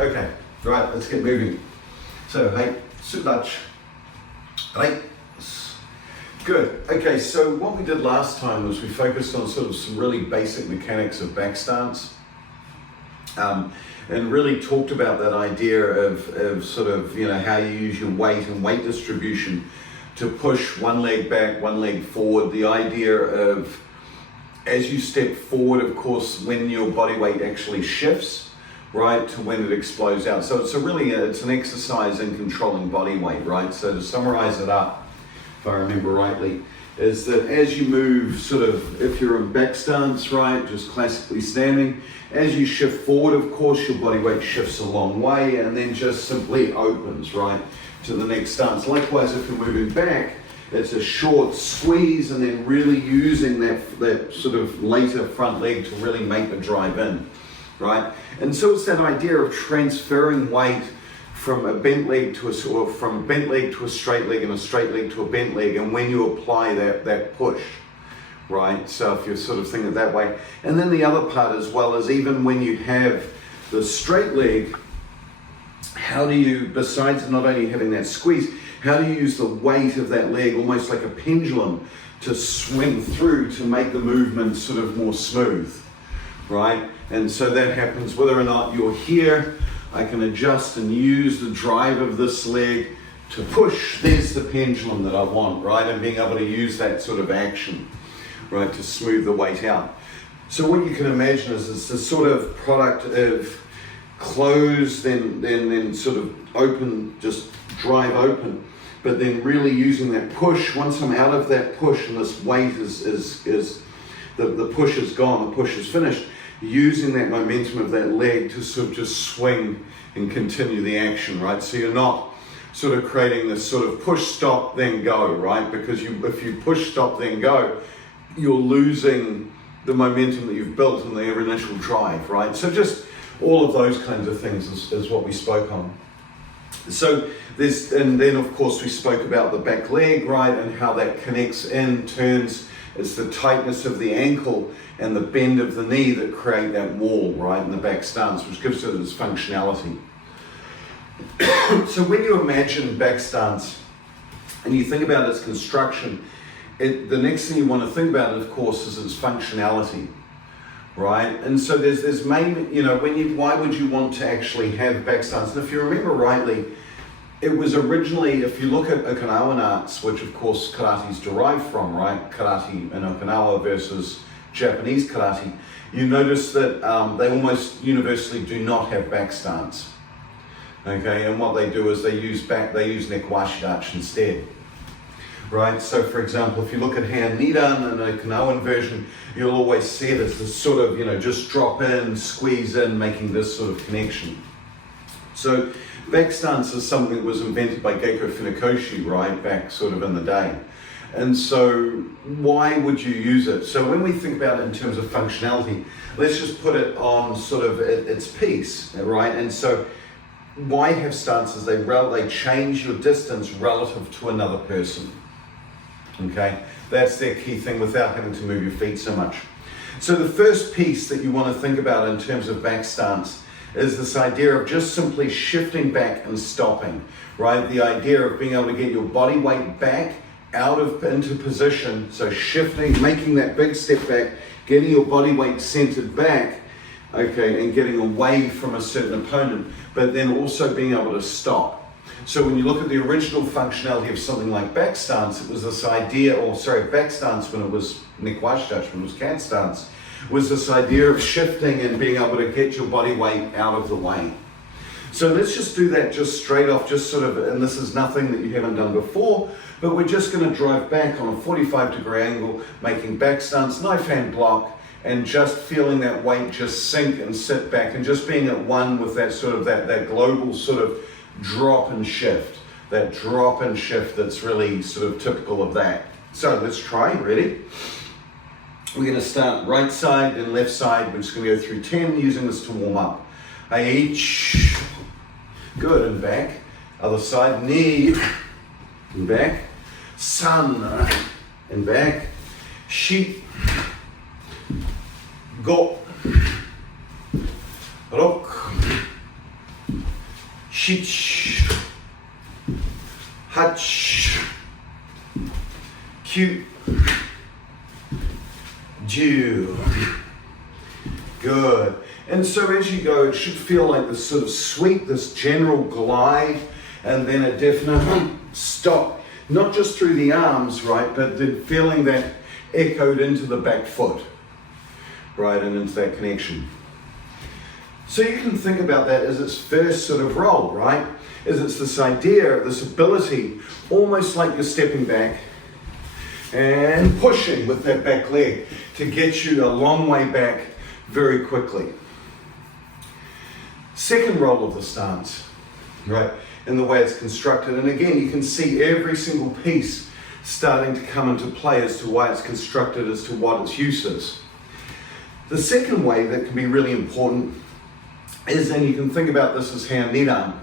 Okay, right, let's get moving. So, hey, sit Dutch. Right. Good. Okay, so what we did last time was we focused on sort of some really basic mechanics of back stance. And really talked about that idea of sort of, how you use your weight and weight distribution to push one leg back, one leg forward. The idea of, as you step forward, of course, when your body weight actually shifts, right, to when it explodes out. So it's it's an exercise in controlling body weight, right? So to summarize it up, if I remember rightly, is that as you move sort of, if you're in back stance, right, just classically standing, as you shift forward, of course, your body weight shifts a long way and then just simply opens, right, to the next stance. Likewise, if you're moving back, it's a short squeeze and then really using that sort of later front leg to really make the drive in, right? And so it's that idea of transferring weight from a bent leg to from a bent leg to a straight leg and a straight leg to a bent leg, and when you apply that push, right? So if you're sort of thinking that way. And then the other part as well is even when you have the straight leg, how do you, besides not only having that squeeze, how do you use the weight of that leg almost like a pendulum to swing through to make the movement sort of more smooth, right? And so that happens whether or not you're here. I can adjust and use the drive of this leg to push. There's the pendulum that I want, right? And being able to use that sort of action, right, to smooth the weight out. So what you can imagine is it's a sort of product of close, then sort of open, just drive open, but then really using that push. Once I'm out of that push and this weight is the push is gone, the push is finished, using that momentum of that leg to sort of just swing and continue the action, right? So you're not sort of creating this sort of push, stop, then go, right? Because if you push, stop, then go, you're losing the momentum that you've built in the initial drive, right? So just all of those kinds of things is what we spoke on. So and then of course we spoke about the back leg, right? And how that connects in, turns. It's the tightness of the ankle and the bend of the knee that create that wall, right, in the back stance, which gives it its functionality. So when you imagine back stance and you think about its construction, the next thing you want to think about, of course, is its functionality, right? And so there's main, why would you want to actually have back stance? And if you remember rightly, it was originally, if you look at Okinawan arts, which of course karate is derived from, right? Karate in Okinawa versus Japanese karate, you notice that they almost universally do not have back stance. Okay, and what they do is they use neck-washi dachi instead. Right, so for example, if you look at hand nidan in an Okinawan version, you'll always see it as this sort of, just drop in, squeeze in, making this sort of connection. So back stance is something that was invented by Geiko Funakoshi, right, back sort of in the day. And so why would you use it? So when we think about it in terms of functionality, let's just put it on sort of its piece, right? And so why have stances? They change your distance relative to another person. Okay, that's their key thing without having to move your feet so much. So the first piece that you want to think about in terms of back stance is this idea of just simply shifting back and stopping, right? The idea of being able to get your body weight back into position, so shifting, making that big step back, getting your body weight centered back, okay, and getting away from a certain opponent, but then also being able to stop. So when you look at the original functionality of something like back stance, it was this idea, back stance when it was neck-washi dachi, when it was cat stance, was this idea of shifting and being able to get your body weight out of the way. So let's just do that just straight off, just sort of, and this is nothing that you haven't done before, but we're just going to drive back on a 45-degree angle, making back stance, knife hand block, and just feeling that weight just sink and sit back, and just being at one with that sort of, that global sort of drop and shift, that drop and shift that's really sort of typical of that. So let's try, ready? We're going to start right side and left side. We're just going to go through 10 using this to warm up. Each, good, and back. Other side, knee, and back. Sun, and back. Shi, go, rock, Shich. Hutch. Cute. Jew. Good. And so as you go, it should feel like this sort of sweep, this general glide, and then a definite stop. Not just through the arms, right, but then feeling that echoed into the back foot, right, and into that connection. So you can think about that as its first sort of role, right? As it's this idea, this ability, almost like you're stepping back and pushing with that back leg to get you a long way back very quickly. Second role of the stance, right, in the way it's constructed. And again, you can see every single piece starting to come into play as to why it's constructed, as to what its use is. The second way that can be really important is, and you can think about this as hand nidan.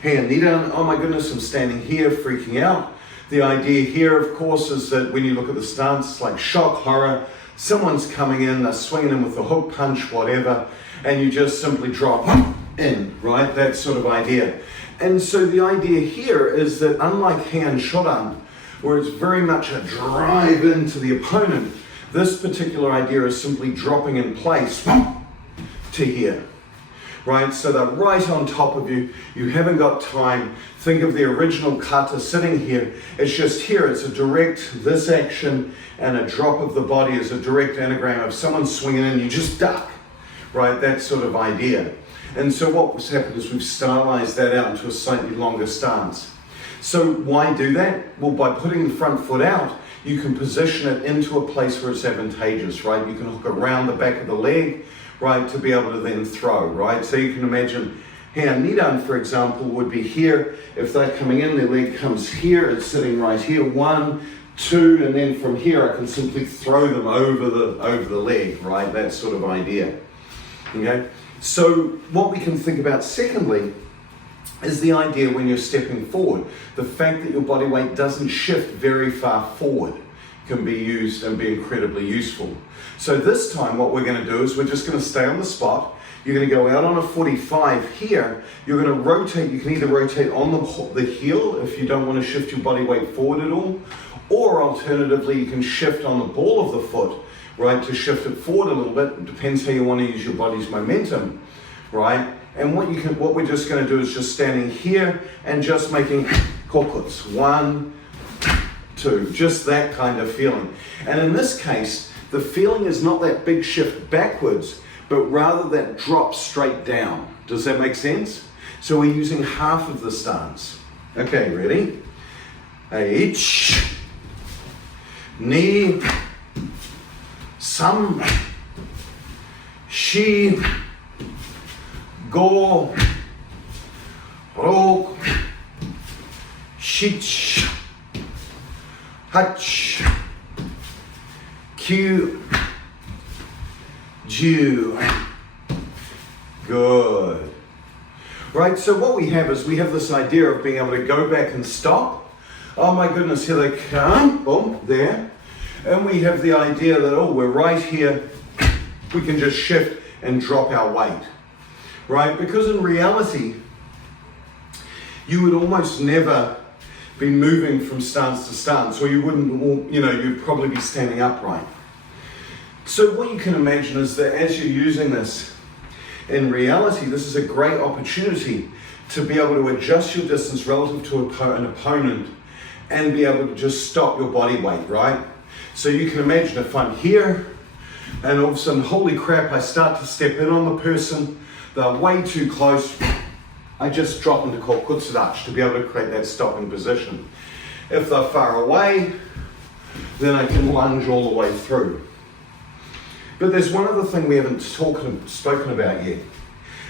Hand nidan, oh my goodness, I'm standing here freaking out. The idea here, of course, is that when you look at the stance, it's like shock, horror. Someone's coming in, they're swinging in with a hook punch, whatever, and you just simply drop in, right? That sort of idea. And so the idea here is that unlike hand shodan, where it's very much a drive into the opponent, this particular idea is simply dropping in place to here, right? So they're right on top of you. You haven't got time. Think of the original kata sitting here. It's just here. It's a direct, this action and a drop of the body is a direct anagram of someone swinging in, you just duck, right? That sort of idea. And so what's happened is we've stylized that out into a slightly longer stance. So why do that? Well, by putting the front foot out, you can position it into a place where it's advantageous, right? You can hook around the back of the leg, right, to be able to then throw, right? So you can imagine hand nidan, for example, would be here. If they're coming in, their leg comes here, it's sitting right here, 1, 2, and then from here I can simply throw them over the leg, right? That sort of idea, okay? So what we can think about secondly is the idea when you're stepping forward, the fact that your body weight doesn't shift very far forward can be used and be incredibly useful. So this time what we're going to do is we're just going to stay on the spot. You're going to go out on a 45 here. You're going to rotate. You can either rotate on the heel if you don't want to shift your body weight forward at all, or alternatively you can shift on the ball of the foot, right, to shift it forward a little bit. It depends how you want to use your body's momentum, right? And what we're just going to do is just standing here and just making kokuts. 1, 2, just that kind of feeling. And in this case, the feeling is not that big shift backwards, but rather that drop straight down. Does that make sense? So we're using half of the stance. Okay, ready? Ich, ni, sam, shi, go, rok, shich, hutch, Q, Jew. Good. Right, so what we have is we have this idea of being able to go back and stop. Oh my goodness, here they come. Boom, there. And we have the idea that, oh, we're right here. We can just shift and drop our weight. Right, because in reality, you would almost never be moving from stance to stance, or you wouldn't, you'd probably be standing upright. So what you can imagine is that as you're using this, in reality, this is a great opportunity to be able to adjust your distance relative to an opponent and be able to just stop your body weight, right? So you can imagine if I'm here and all of a sudden, holy crap, I start to step in on the person, they're way too close, I just drop into kokutsudachi to be able to create that stopping position. If they're far away, then I can lunge all the way through. But there's one other thing we haven't spoken about yet.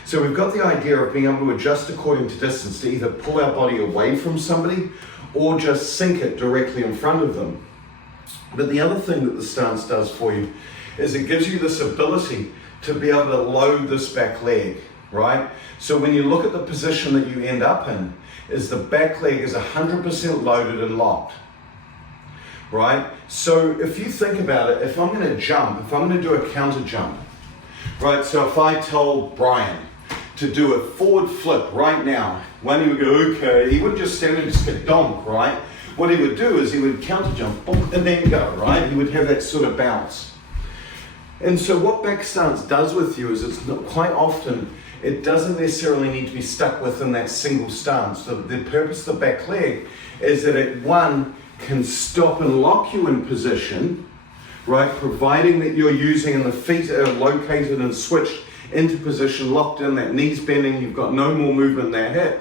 So we've got the idea of being able to adjust according to distance to either pull our body away from somebody or just sink it directly in front of them. But the other thing that the stance does for you is it gives you this ability to be able to load this back leg, right? So when you look at the position that you end up in, is the back leg is 100% loaded and locked. Right? So if you think about it, if I'm going to jump, if I'm going to do a counter jump, right? So if I told Brian to do a forward flip right now, one he would go, okay, he wouldn't just stand there and just get donk, right? What he would do is he would counter jump, boom, and then go, right? He would have that sort of bounce. And so what back stance does with you is it's not, quite often, it doesn't necessarily need to be stuck within that single stance. The purpose of the back leg is that it, one, can stop and lock you in position, right? Providing that you're using and the feet are located and switched into position, locked in, that knee's bending, you've got no more movement in that hip,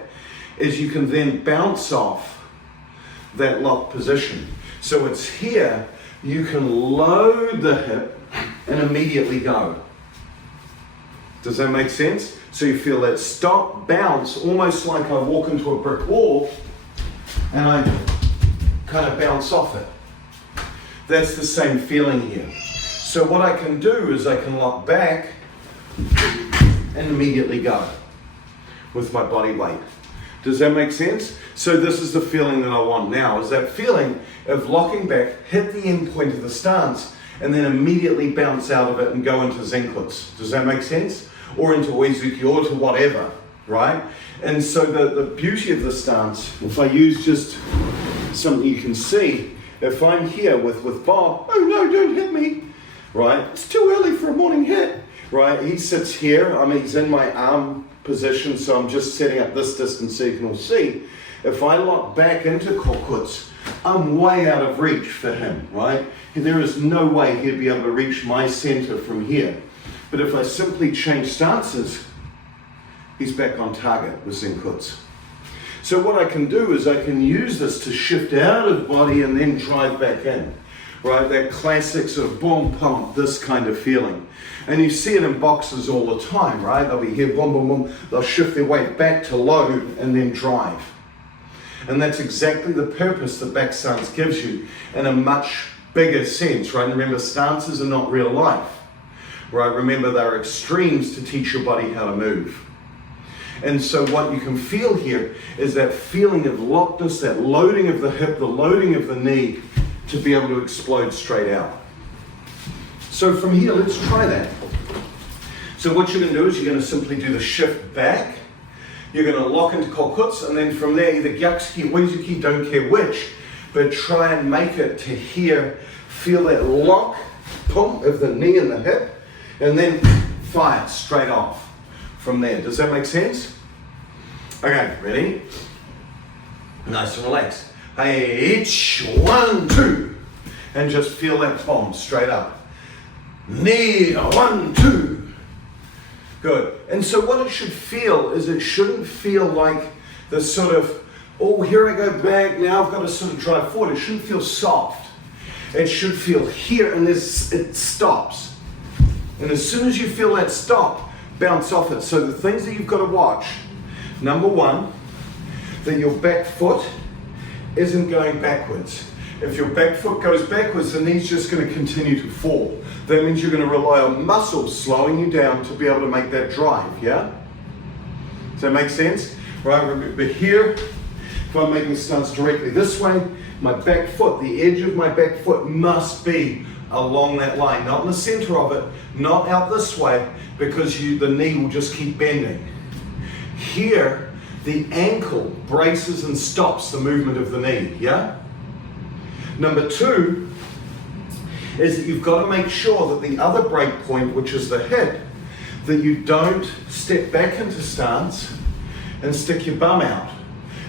is you can then bounce off that locked position. So it's here, you can load the hip and immediately go. Does that make sense? So you feel that stop, bounce, almost like I walk into a brick wall and I kind of bounce off it. That's the same feeling here. So what I can do is I can lock back and immediately go with my body weight. Does that make sense? So this is the feeling that I want now, is that feeling of locking back, hit the end point of the stance, and then immediately bounce out of it and go into Zenklitz. Does that make sense? Or into Uezuki, or to whatever, right? And so the beauty of the stance, if I use just something you can see, if I'm here with Bob, oh no, don't hit me, right? It's too early for a morning hit, right? He sits here, he's in my arm position, so I'm just setting up this distance so you can all see. If I lock back into Kokutsu, I'm way out of reach for him, right? There is no way he'd be able to reach my center from here. But if I simply change stances, he's back on target with Zenklitz. So what I can do is I can use this to shift out of body and then drive back in, right? That classic sort of boom, pump, this kind of feeling. And you see it in boxers all the time, right? They'll be here, boom, boom, boom. They'll shift their weight back to load and then drive. And that's exactly the purpose that back stance gives you in a much bigger sense, right? And remember, stances are not real life, right? Remember, they're extremes to teach your body how to move. And so what you can feel here is that feeling of lockedness, that loading of the hip, the loading of the knee to be able to explode straight out. So from here, let's try that. So what you're going to do is you're going to simply do the shift back. You're going to lock into Kokutsu, and then from there, either Gyakusuki, Uezuki, don't care which, but try and make it to here. Feel that lock, pump of the knee and the hip, and then fire straight off from there. Does that make sense? Okay, ready? Nice and relaxed. Hey, each, 1, 2, and just feel that bomb straight up. Knee, 1, 2. Good. And so what it should feel is it shouldn't feel like this sort of, oh, here I go back, now I've got to sort of drive forward. It shouldn't feel soft. It should feel here, and it stops. And as soon as you feel that stop, bounce off it. So the things that you've got to watch, number one, that your back foot isn't going backwards. If your back foot goes backwards, the knee's just going to continue to fall. That means you're going to rely on muscles slowing you down to be able to make that drive, yeah? Does that make sense? Right, remember here, if I'm making the stance directly this way, my back foot, the edge of my back foot must be along that line, not in the center of it, not out this way, because the knee will just keep bending. Here, the ankle braces and stops the movement of the knee, yeah? Number two is that you've got to make sure that the other break point, which is the hip, that you don't step back into stance and stick your bum out.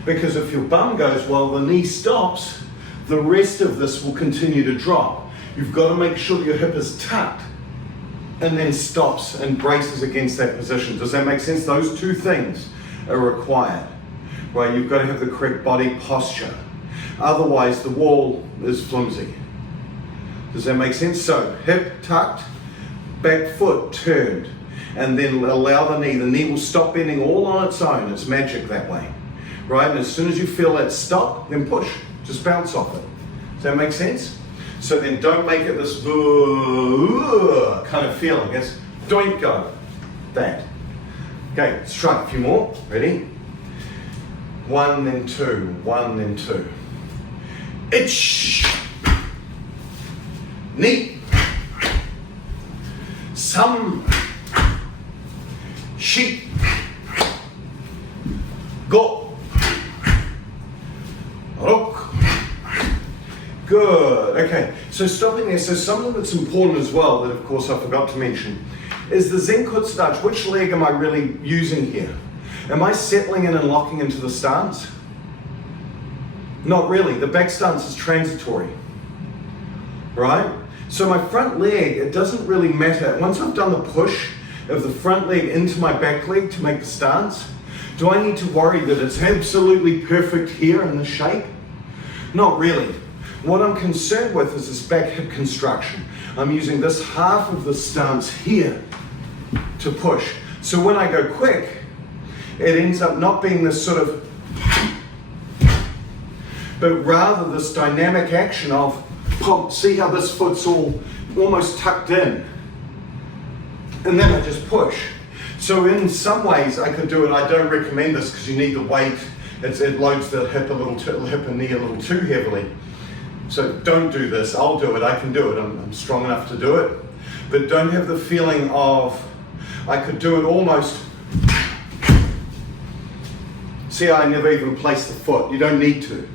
Because if your bum goes while the knee stops, the rest of this will continue to drop. You've got to make sure that your hip is tucked and then stops and braces against that position. Does that make sense? Those two things are required, right? You've got to have the correct body posture. Otherwise, the wall is flimsy. Does that make sense? So, hip tucked, back foot turned, and then allow the knee will stop bending all on its own. It's magic that way, right? And as soon as you feel that stop, then push, just bounce off it. Does that make sense? So then don't make it this kind of feeling. It's don't go, that. Okay, let's try a few more. Ready? 1, then 2, 1, then 2. Ich, ni, some, shi, Go. Rock. Good. Okay, so stopping there. So something that's important as well, that of course I forgot to mention, is the Zen Kutztouch. Which leg am I really using here? Am I settling in and locking into the stance? Not really. The back stance is transitory, right? So my front leg, it doesn't really matter. Once I've done the push of the front leg into my back leg to make the stance, do I need to worry that it's absolutely perfect here in this shape? Not really. What I'm concerned with is this back hip construction. I'm using this half of the stance here to push. So when I go quick, it ends up not being this sort of, but rather this dynamic action of, pop, see how this foot's all almost tucked in. And then I just push. So in some ways I could do it. I don't recommend this because you need the weight. It loads the hip hip and knee a little too heavily. So don't do this. I'll do it. I can do it. I'm strong enough to do it. But don't have the feeling of, I could do it almost. See, I never even place the foot. You don't need to.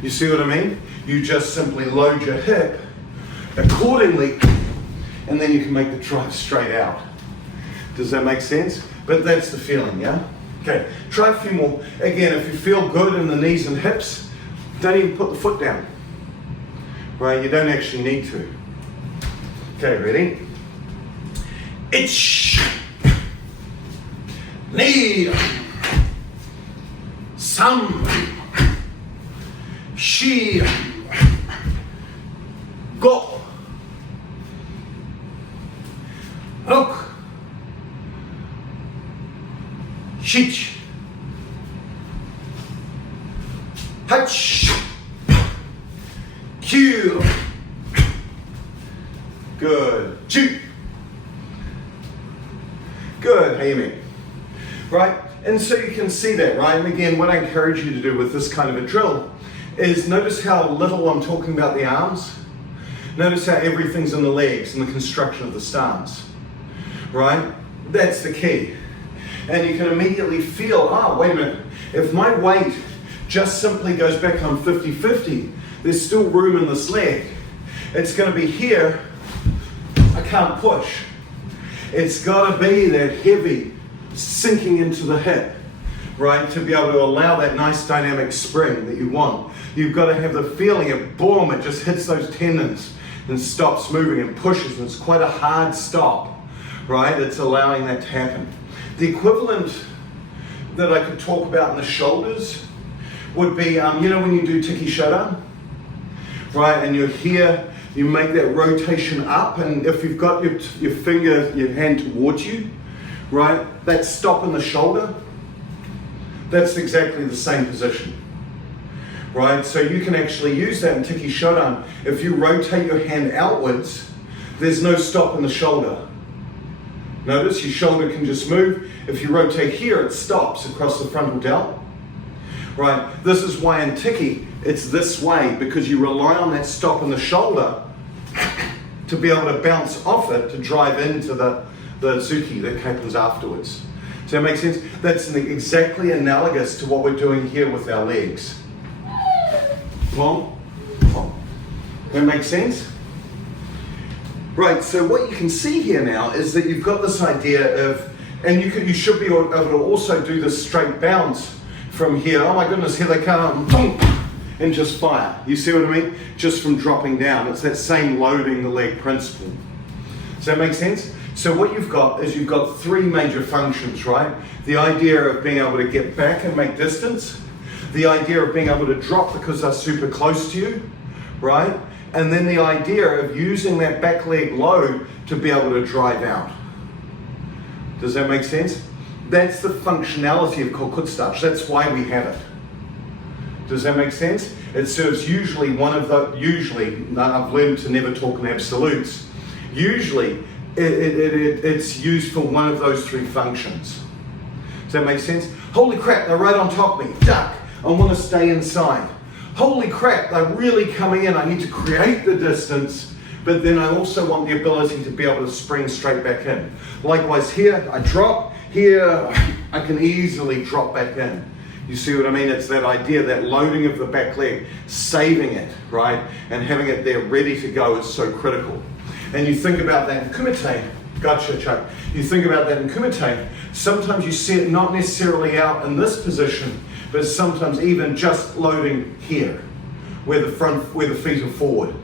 You see what I mean? You just simply load your hip accordingly, and then you can make the drive straight out. Does that make sense? But that's the feeling, yeah? Okay, try a few more. Again, if you feel good in the knees and hips, don't even put the foot down. Right, you don't actually need to. Okay, ready? Ich, ni, sam, shi, go, rok, shich, hach, Q. Good. Chu. Good. How you mean? Right? And so you can see that, right? And again, what I encourage you to do with this kind of a drill is notice how little I'm talking about the arms. Notice how everything's in the legs and the construction of the stance. Right? That's the key. And you can immediately feel, oh, wait a minute. If my weight just simply goes back on 50-50, there's still room in this leg. It's going to be here. I can't push. It's got to be that heavy sinking into the hip, right? To be able to allow that nice dynamic spring that you want. You've got to have the feeling of boom, it just hits those tendons and stops moving and pushes. And it's quite a hard stop, right? It's allowing that to happen. The equivalent that I could talk about in the shoulders would be, you know, when you do tiki shodan? Right, and you're here, you make that rotation up, and if you've got your finger, your hand towards you, right, that stop in the shoulder, that's exactly the same position, right? So you can actually use that in tiki shodan. If you rotate your hand outwards, there's no stop in the shoulder. Notice your shoulder can just move. If you rotate here, it stops across the frontal delt. Right, this is why in tiki, it's this way, because you rely on that stop in the shoulder to be able to bounce off it to drive into the zuki that happens afterwards. Does that make sense? That's exactly analogous to what we're doing here with our legs. Well, that makes sense? Right, so what you can see here now is that you've got this idea of, and you should be able to also do this straight bounce from here. Oh my goodness, here they come, and just fire. You see what I mean? Just from dropping down. It's that same loading the leg principle. Does that make sense? So what you've got is you've got three major functions, right? The idea of being able to get back and make distance. The idea of being able to drop because they're super close to you, right? And then the idea of using that back leg load to be able to drive out. Does that make sense? That's the functionality of Kutztouch. That's why we have it. Does that make sense? It serves usually one of the, I've learned to never talk in absolutes. Usually, it's used for one of those three functions. Does that make sense? Holy crap, they're right on top of me. Duck, I want to stay inside. Holy crap, they're really coming in. I need to create the distance, but then I also want the ability to be able to spring straight back in. Likewise here, I drop. Here, I can easily drop back in. You see what I mean? It's that idea, that loading of the back leg, saving it, right? And having it there ready to go is so critical. And you think about that in kumite. Gotcha, Chuck. You think about that in kumite. Sometimes you see it not necessarily out in this position, but sometimes even just loading here, where the feet are forward.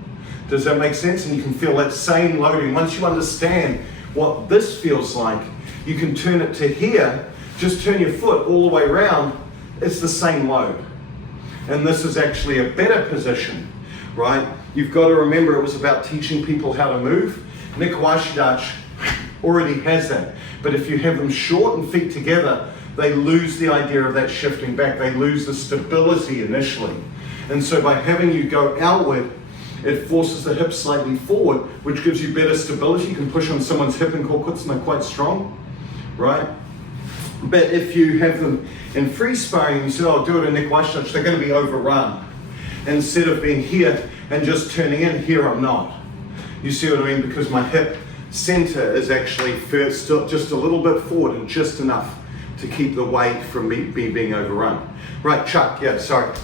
Does that make sense? And you can feel that same loading. Once you understand what this feels like, you can turn it to here. Just turn your foot all the way around. It's the same load. And this is actually a better position, right? You've got to remember it was about teaching people how to move. Nikawashidach already has that. But if you have them short and feet together, they lose the idea of that shifting back. They lose the stability initially. And so by having you go outward, it forces the hips slightly forward, which gives you better stability. You can push on someone's hip and kokutsuna quite strong, right? But if you have them in free sparring, you say, oh, do it in Nikawashidach, they're going to be overrun. Instead of being here and just turning in, here I'm not. You see what I mean? Because my hip center is actually first, just a little bit forward and just enough to keep the weight from me being overrun. Right, Chuck, yeah, sorry.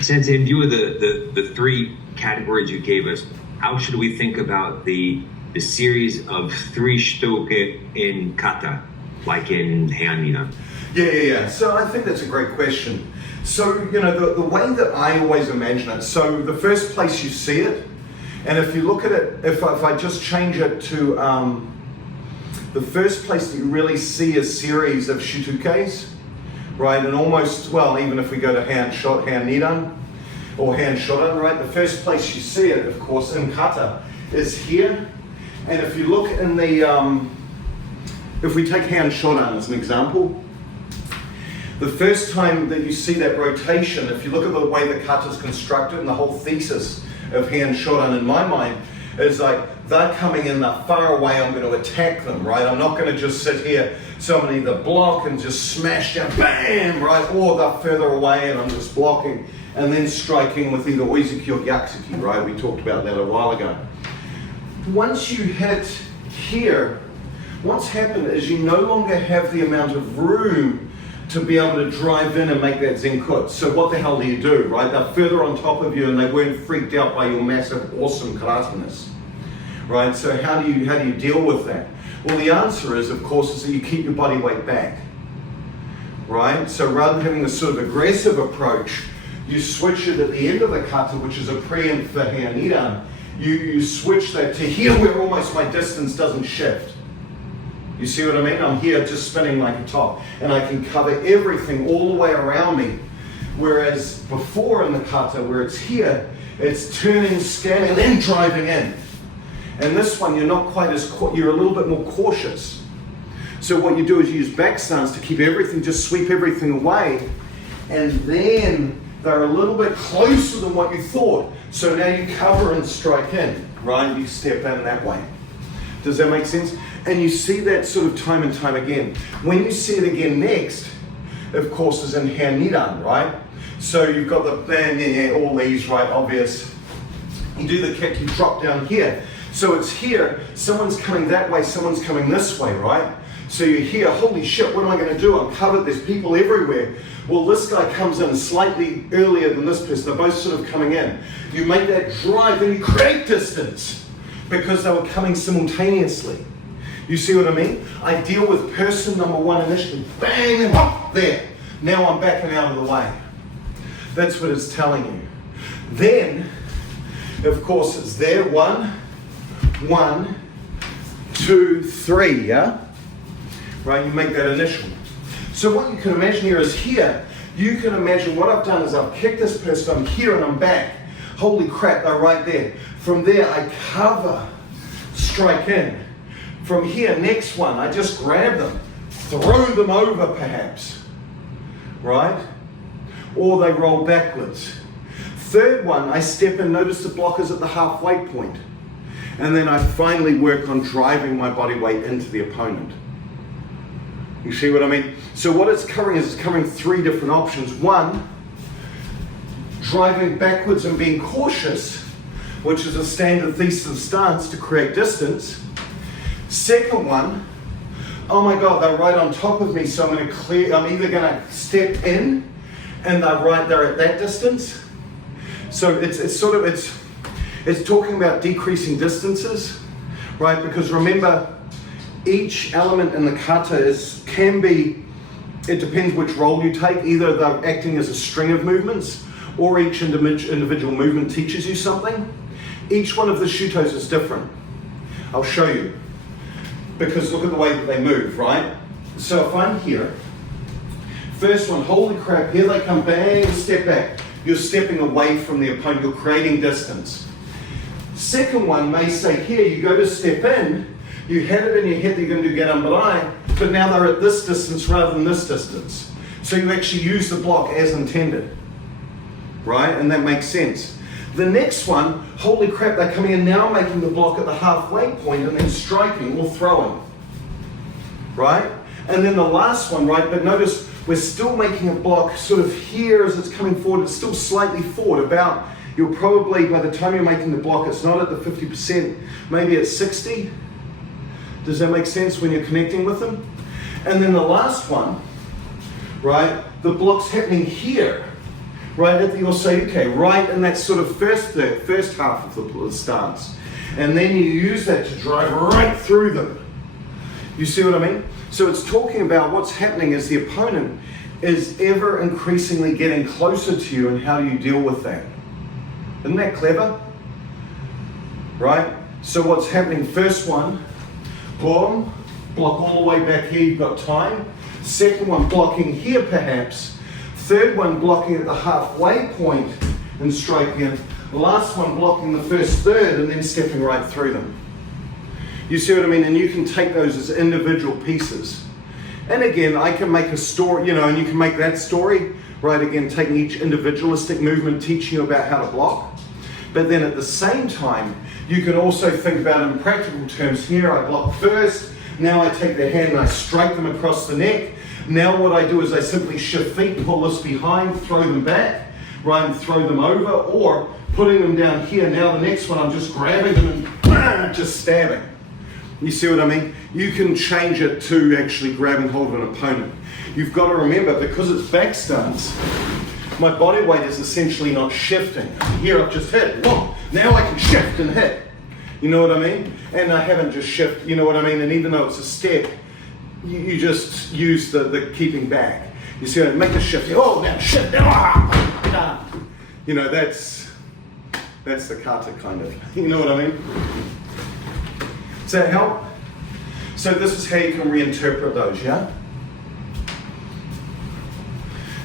Since in view of the three categories you gave us, how should we think about the series of three shitoke in kata, like in Heian-Nidan? Yeah. So I think that's a great question. So, you know, the way that I always imagine it, so the first place you see it, and if you look at it, if I just change it to the first place that you really see a series of shitukes, right, and almost, well, even if we go to Heian-Nidan or Heian-Shodan, right, the first place you see it, of course, in kata is here. And if you look in the, if we take Heian-Shodan as an example, the first time that you see that rotation, if you look at the way the kata is constructed and the whole thesis of Heian-Shodan in my mind is like, they're coming in, they're far away, I'm going to attack them, right? I'm not going to just sit here, so I'm going to either block and just smash down, bam, right? Or they're further away and I'm just blocking and then striking with either oiziki or yakusuki, right? We talked about that a while ago. Once you hit here, what's happened is you no longer have the amount of room to be able to drive in and make that zenkut. So what the hell do you do, right? They're further on top of you and they weren't freaked out by your massive, awesome karateness, right? So how do you deal with that? Well, the answer is, of course, is that you keep your body weight back, right? So rather than having this sort of aggressive approach, you switch it at the end of the kata, which is a preempt for Heian-Nidan. You switch that to here where almost my distance doesn't shift. You see what I mean? I'm here just spinning like a top and I can cover everything all the way around me. Whereas before in the kata where it's here, it's turning, scanning, then driving in. And this one, you're not quite as, you're a little bit more cautious. So what you do is you use back stance to keep everything, just sweep everything away. And then they're a little bit closer than what you thought. So now you cover and strike in, right? You step in that way. Does that make sense? And you see that sort of time and time again. When you see it again next, of course, is in Heian-Nidan, right? So you've got the, all these, right, obvious. You do the kick, you drop down here. So it's here, someone's coming that way, someone's coming this way, right? So you're here, holy shit, what am I going to do? I'm covered, there's people everywhere. Well, this guy comes in slightly earlier than this person. They're both sort of coming in. You make that drive and you create distance because they were coming simultaneously. You see what I mean? I deal with person number one initially. Bang, and whoop, there. Now I'm backing out of the way. That's what it's telling you. Then, of course, it's there. 1, 2, 3, yeah? Right, you make that initial. So what you can imagine here is here, you can imagine what I've done is I've kicked this person, I'm here and I'm back. Holy crap, they're right there. From there, I cover, strike in. From here, next one, I just grab them, throw them over perhaps, right? Or they roll backwards. Third one, I step in, notice the block is at the halfway point. And then I finally work on driving my body weight into the opponent. You see what I mean? So what it's covering is it's covering three different options. One, driving backwards and being cautious, which is a standard thesis of stance to create distance. Second one, oh my God, they're right on top of me, so I'm either gonna step in and they're at that distance. So it's talking about decreasing distances, right? Because remember, each element in the kata it depends which role you take. Either they're acting as a string of movements, or each individual movement teaches you something. Each one of the shutos is different. I'll show you. Because look at the way that they move, right? So if I'm here, first one, holy crap, here they come, bang, step back. You're stepping away from the opponent, you're creating distance. Second one may say here, you go to step in, you had it in your head that you're going to do Garambarai, but now they're at this distance rather than this distance. So you actually use the block as intended, right? And that makes sense. The next one, holy crap, they're coming in now, making the block at the halfway point and then striking or throwing, right? And then the last one, right, but notice we're still making a block sort of here as it's coming forward, it's still slightly forward, about, you'll probably, by the time you're making the block, it's not at the 50%, maybe at 60. Does that make sense when you're connecting with them? And then the last one, right, the block's happening here, right at the Osayuke, right in that sort of first half of the stance. And then you use that to drive right through them. You see what I mean? So it's talking about what's happening as the opponent is ever increasingly getting closer to you, and how do you deal with that? Isn't that clever? Right? So what's happening, first one, boom, block all the way back here, you've got time. Second one, blocking here perhaps. Third one, blocking at the halfway point and striking it. Last one, blocking the first third and then stepping right through them. You see what I mean? And you can take those as individual pieces. And again, I can make a story, and you can make that story, right? Again, taking each individualistic movement, teaching you about how to block. But then at the same time, you can also think about it in practical terms. Here, I block first. Now I take the hand and I strike them across the neck. Now what I do is I simply shift feet, pull this behind, throw them back, right, and throw them over, or putting them down here. Now the next one, I'm just grabbing them and just stabbing. You see what I mean? You can change it to actually grabbing hold of an opponent. You've got to remember, because it's back stance, my body weight is essentially not shifting. Here I've just hit, whoa, now I can shift and hit. You know what I mean? And I haven't just shifted, you know what I mean? And even though it's a step, you just use the keeping back. You see, make a shift. Oh, now shift. You know, that's the kata kind of. You know what I mean? Does that help? So this is how you can reinterpret those, yeah?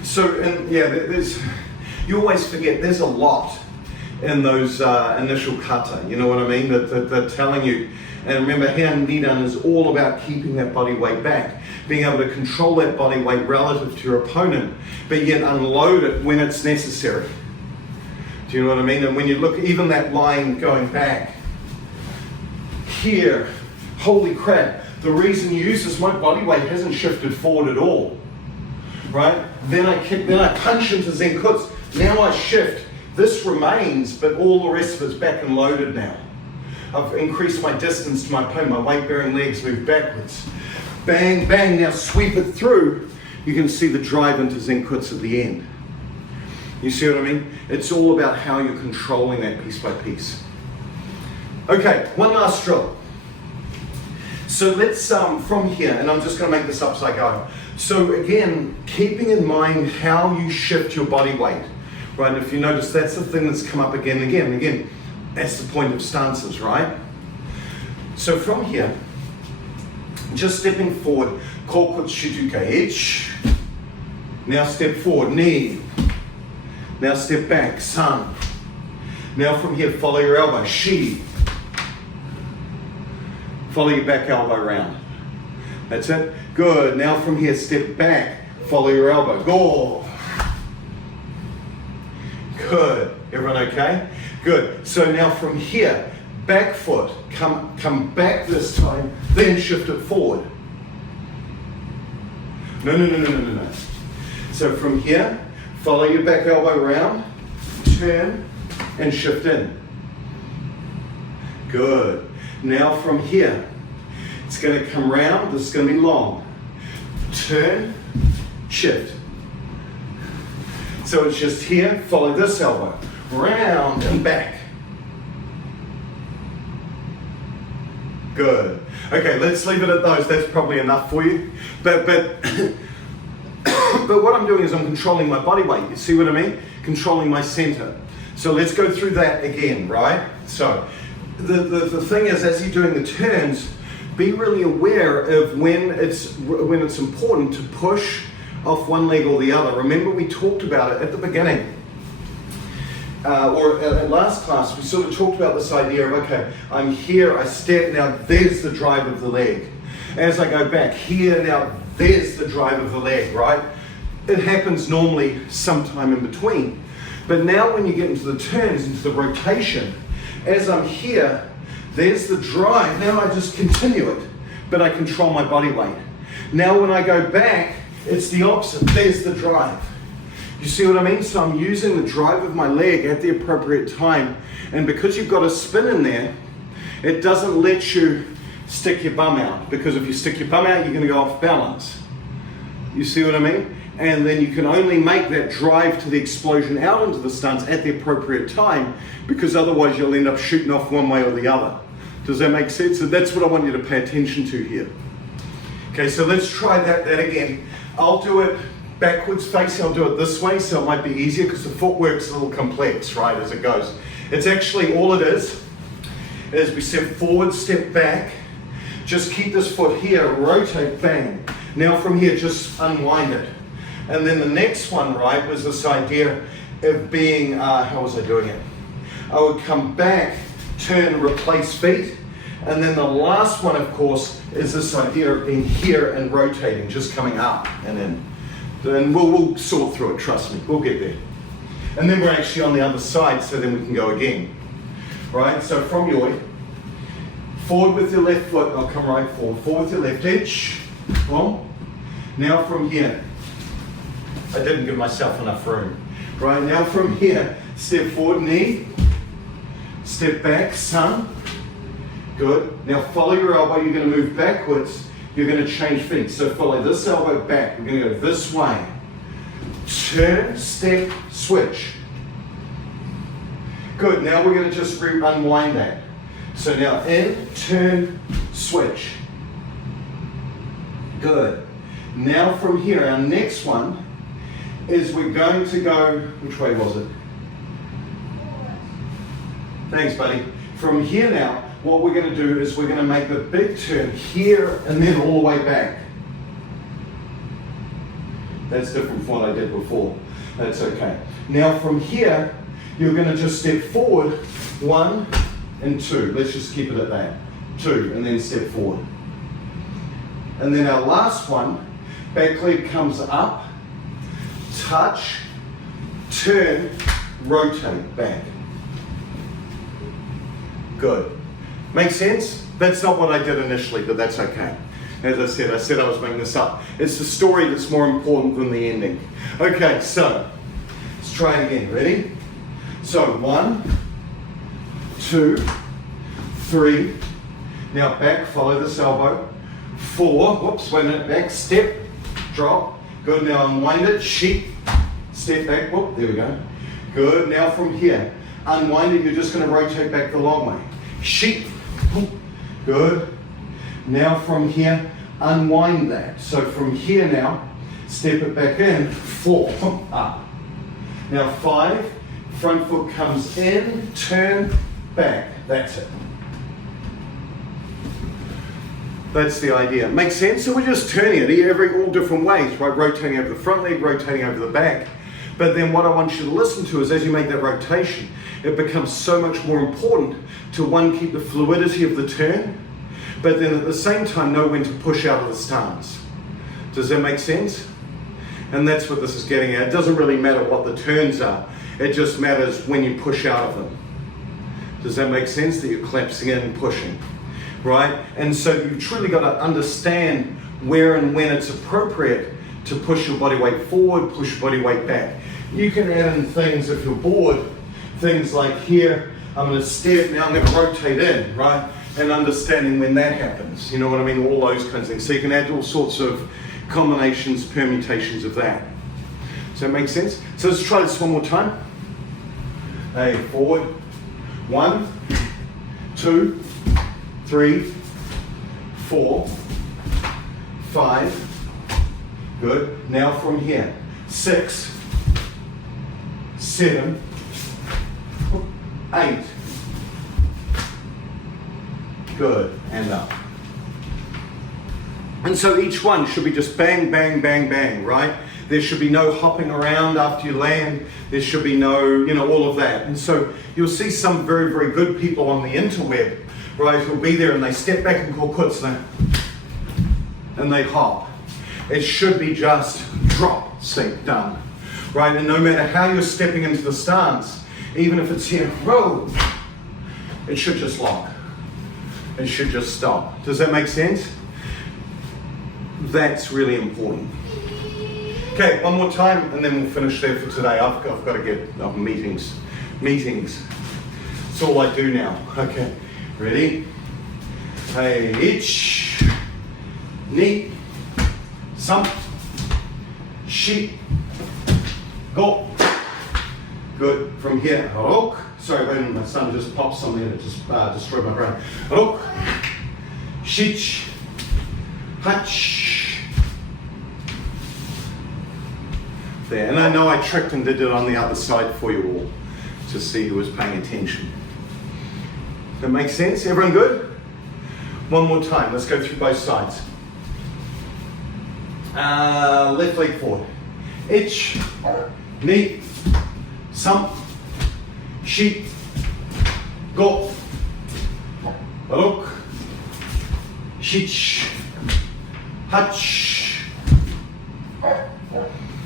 So, and yeah, you always forget there's a lot in those initial kata, you know what I mean? That they're telling you. And remember, here Nidan is all about keeping that body weight back, being able to control that body weight relative to your opponent, but yet unload it when it's necessary. Do you know what I mean? And when you look, even that line going back, here, holy crap, the reason you use this, my body weight hasn't shifted forward at all, right? Then I kick, then I punch into Zenkutsu, now I shift, this remains, but all the rest of it's back and loaded now. I've increased my distance to my opponent, my weight-bearing legs move backwards. Bang, bang, now sweep it through. You can see the drive into Zenkutsu at the end. You see what I mean? It's all about how you're controlling that piece by piece. Okay, one last drill. So let's, from here, and I'm just going to make this up as I go. So again, keeping in mind how you shift your body weight, right? And if you notice, that's the thing that's come up again and again and again. That's the point of stances, right? So from here, just stepping forward, Kokutsu Shutuke, ich. Now step forward, ni. Now step back, san. Now from here, follow your elbow, shi. Follow your back elbow round. That's it. Good. Now from here, step back, follow your elbow, go. Good. Everyone okay? Good. So now from here, back foot, come back this time, then shift it forward. No. So from here, follow your back elbow round, turn, and shift in. Good. Now from here, It's going to come round, this is going to be long. Turn, shift. So it's just here, follow this elbow. Round and back. Good. Okay, let's leave it at those. That's probably enough for you. But but what I'm doing is I'm controlling my body weight. You see what I mean? Controlling my center. So let's go through that again, right? So the thing is, as you're doing the turns, be really aware of when it's important to push off one leg or the other. Remember, we talked about it at the beginning. Or at last class, we sort of talked about this idea of, okay, I'm here, I step, now there's the drive of the leg. As I go back here, now there's the drive of the leg, right? It happens normally sometime in between. But now when you get into the turns, into the rotation, as I'm here, there's the drive. Now I just continue it, but I control my body weight. Now when I go back, it's the opposite. There's the drive. You see what I mean? So I'm using the drive of my leg at the appropriate time. And because you've got a spin in there, it doesn't let you stick your bum out. Because if you stick your bum out, you're going to go off balance. You see what I mean? And then you can only make that drive to the explosion out into the stunts at the appropriate time, because otherwise you'll end up shooting off one way or the other. Does that make sense? So that's what I want you to pay attention to here. Okay, so let's try that again. I'll do it backwards facing, I'll do it this way, so it might be easier because the footwork's a little complex, right, as it goes. It's actually, all it is we step forward, step back, just keep this foot here, rotate, bang. Now from here, just unwind it. And then the next one, right, was this idea of being, how was I doing it? I would come back, turn, replace feet, and then the last one, of course, is this idea of being here and rotating, just coming up and in. And we'll sort through it, trust me, we'll get there. And then we're actually on the other side, so then we can go again. Right, so from your forward with your left foot, I'll come right forward. Forward with your left edge, boom. Now from here, I didn't give myself enough room. Right, now from here, step forward, knee, step back, sun. Good, now follow your elbow, you're going to move backwards. You're going to change feet. So follow this elbow back. We're going to go this way. Turn, step, switch. Good. Now we're going to just unwind that. So now in, turn, switch. Good. Now from here, our next one is we're going to go, which way was it? Thanks, buddy. From here now, what we're going to do is we're going to make the big turn here and then all the way back. That's different from what I did before. That's okay. Now from here, you're going to just step forward, 1 and 2. Let's just keep it at that. 2 and then step forward. And then our last one, back leg comes up, touch, turn, rotate back. Good. Make sense? That's not what I did initially, but that's okay. As I said I was making this up. It's the story that's more important than the ending. Okay, so let's try it again. Ready? So 1, 2, 3. Now back, follow this elbow. 4, whoops, wait a minute, back, step, drop. Good, now unwind it, sheep, step back, whoop, there we go. Good, now from here, unwind it, you're just going to rotate back the long way. Sheep, good. Now from here, unwind that. So from here now, step it back in, 4, up. Now 5, front foot comes in, turn, back, that's it. That's the idea. Makes sense? So we're just turning it all different ways, right? Rotating over the front leg, rotating over the back. But then what I want you to listen to is as you make that rotation, it becomes so much more important to, one, keep the fluidity of the turn, but then at the same time know when to push out of the stance. Does that make sense? And that's what this is getting at. It doesn't really matter what the turns are. It just matters when you push out of them. Does that make sense? That you're collapsing in and pushing, right? And so you've truly got to understand where and when it's appropriate to push your body weight forward, push your body weight back. You can add in things if you're bored, things like here, I'm going to step, now I'm going to rotate in, right? and understanding when that happens. You know what I mean? All those kinds of things. So you can add all sorts of combinations, permutations of that. Does that make sense? So let's try this one more time. Hey, forward. 1, 2, 3, 4, 5. Good. Now from here. 6, 7, 8. Good. And up. And so each one should be just bang, bang, bang, bang, right? There should be no hopping around after you land. There should be no, you know, all of that. And so you'll see some very, very good people on the interweb, right, who'll be there and they step back and call quits and they hop. It should be just drop, sink, done, right? And no matter how you're stepping into the stance, even if it's here, roll, it should just lock. It should just stop. Does that make sense? That's really important. Okay, one more time and then we'll finish there for today. I've got to get meetings. That's all I do now. Okay, ready? Hey, ich, ni, sam, shi, go. Good. From here, rok. Sorry, when my son just popped something and it just destroyed my brain. Rok, shich, hach. There, and I know I tricked and did it on the other side for you all to see who was paying attention. That makes sense? Everyone good? One more time, let's go through both sides. Left leg forward. Ich, ni, sam, shi, go, rok, shich, hach.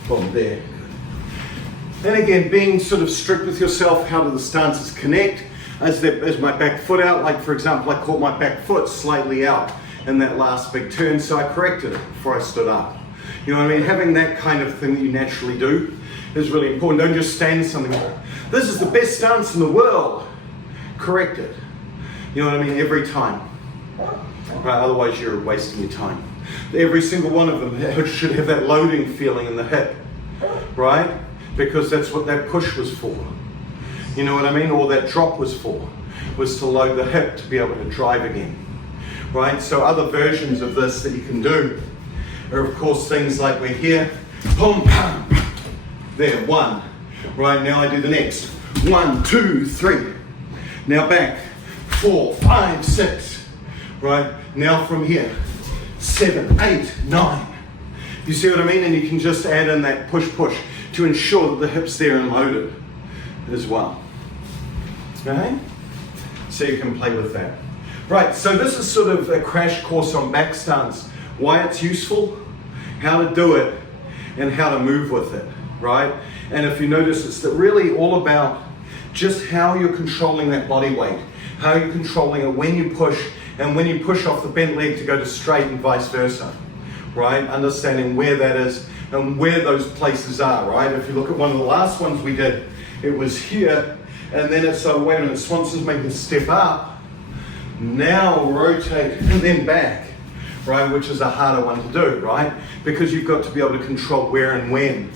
Boom, there. And again, being sort of strict with yourself, how do the stances connect? As my back foot out, like for example, I caught my back foot slightly out in that last big turn, so I corrected it before I stood up. You know what I mean? Having that kind of thing that you naturally do is really important. Don't just stand something like, this is the best stance in the world. Correct it. You know what I mean? Every time. Right? Otherwise you're wasting your time. Every single one of them should have that loading feeling in the hip, right? Because that's what that push was for. You know what I mean? Or that drop was for, was to load the hip to be able to drive again, right? So other versions of this that you can do are of course things like we're here, boom, pam, there, 1. Right, now I do the next. 1, 2, 3. Now back, 4, 5, 6. Right, now from here. 7, 8, 9. You see what I mean? And you can just add in that push to ensure that the hip's there and loaded as well. Okay? So you can play with that. Right, so this is sort of a crash course on back stance. Why it's useful, how to do it, and how to move with it, right? And if you notice, it's really all about just how you're controlling that body weight, how you're controlling it when you push, and when you push off the bent leg to go to straight and vice versa, right? Understanding where that is and where those places are, right? If you look at one of the last ones we did, it was here, and then it's, so wait a minute, Swanson's making a step up, now rotate, and then back, right? Which is a harder one to do, right? Because you've got to be able to control where and when.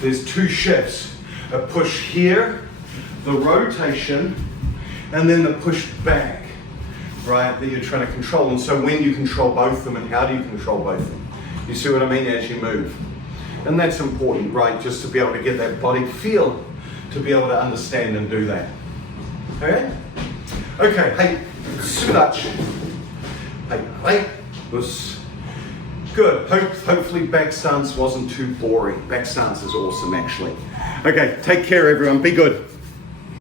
There's 2 shifts, a push here, the rotation, and then the push back. Right, that you're trying to control. And so when you control both of them, and how do you control both of them? You see what I mean? As you move. And that's important, right? Just to be able to get that body feel, to be able to understand and do that. Okay? Okay, hey, scratch. Hey, was good. Hopefully back stance wasn't too boring. Back stance is awesome, actually. Okay, take care, everyone. Be good.